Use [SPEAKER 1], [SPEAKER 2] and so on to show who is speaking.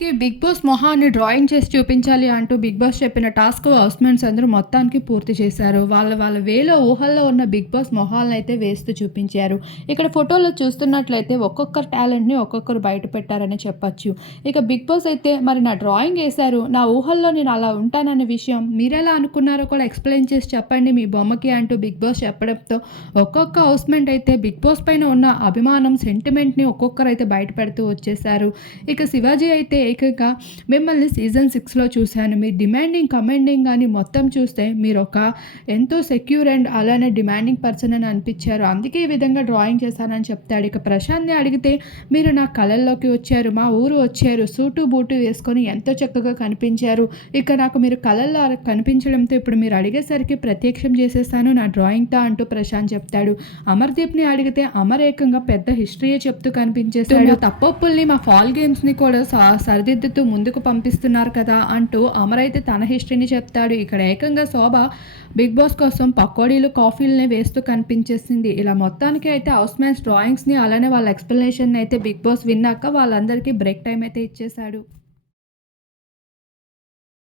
[SPEAKER 1] మొత్తానికి big boss మొహాన్ని drawing చేసి చూపించాలి అంటూ బిగ్ బాస్ చెప్పిన టాస్క్ హౌస్మెంట్స్ అందరూ మొత్తానికి పూర్తి చేశారు. వాళ్ళ వాళ్ళ వేలో ఊహల్లో ఉన్న బిగ్ బాస్ మొహాలను అయితే వేస్తూ చూపించారు. ఇక్కడ ఫోటోలో చూస్తున్నట్లయితే ఒక్కొక్కరు టాలెంట్ని ఒక్కొక్కరు బయట పెట్టారని చెప్పొచ్చు. ఇక బిగ్ బాస్ అయితే మరి నా డ్రాయింగ్ వేశారు నా ఊహల్లో నేను అలా ఉంటాననే విషయం మీరెలా అనుకున్నారో కూడా ఎక్స్ప్లెయిన్ చేసి చెప్పండి. మీ బొమ్మకి అంటూ బిగ్ బాస్ చెప్పడంతో ఒక్కొక్క హౌస్మెంట్ అయితే బిగ్ బాస్ పైన ఉన్న అభిమానం సెంటిమెంట్ని ఒక్కొక్కరు అయితే బయట పెడుతూ వచ్చేసారు ఇక శివాజీ అయితే ఏకంగా మిమ్మల్ని సీజన్ సిక్స్లో చూశాను. మీ డిమాండింగ్ కమాండింగ్ కానీ మొత్తం చూస్తే మీరు ఒక ఎంతో సెక్యూర్ అండ్ అలానే డిమాండింగ్ పర్సన్ అని అనిపించారు. అందుకే ఈ విధంగా డ్రాయింగ్ చేశానని చెప్తాడు. ఇక ప్రశాంత్ని అడిగితే మీరు నా కళల్లోకి వచ్చారు మా ఊరు వచ్చారు సూటు బూటు వేసుకొని ఎంతో చక్కగా కనిపించారు. ఇక నాకు మీరు కళల్లో కనిపించడంతో ఇప్పుడు మీరు అడిగేసరికి ప్రత్యక్షం చేసేస్తాను నా డ్రాయింగ్తో అంటూ ప్రశాంత్ చెప్తాడు. అమర్దీప్ని అడిగితే అమర్ ఏకంగా పెద్ద హిస్టరీయే చెప్తూ కనిపించేస్తాడు. తప్పొప్పుల్ని మా ఫాల్ గేమ్స్ని కూడా స- సరిదిద్దుతూ ముందుకు పంపిస్తున్నారు కదా అంటూ అమర్ అయితే తన హిస్టరీని చెప్తాడు. ఇక్కడ ఏకంగా శోభ బిగ్ బాస్ కోసం పకోడీలు కాఫీలని వేస్తూ కనిపించేసింది. ఇలా మొత్తానికి అయితే హౌస్ మ్యాన్స్ డ్రాయింగ్స్ని అలానే వాళ్ళ ఎక్స్ప్లెనేషన్ అయితే బిగ్ బాస్ విన్నాక వాళ్ళందరికీ బ్రేక్ టైం అయితే ఇచ్చేశాడు.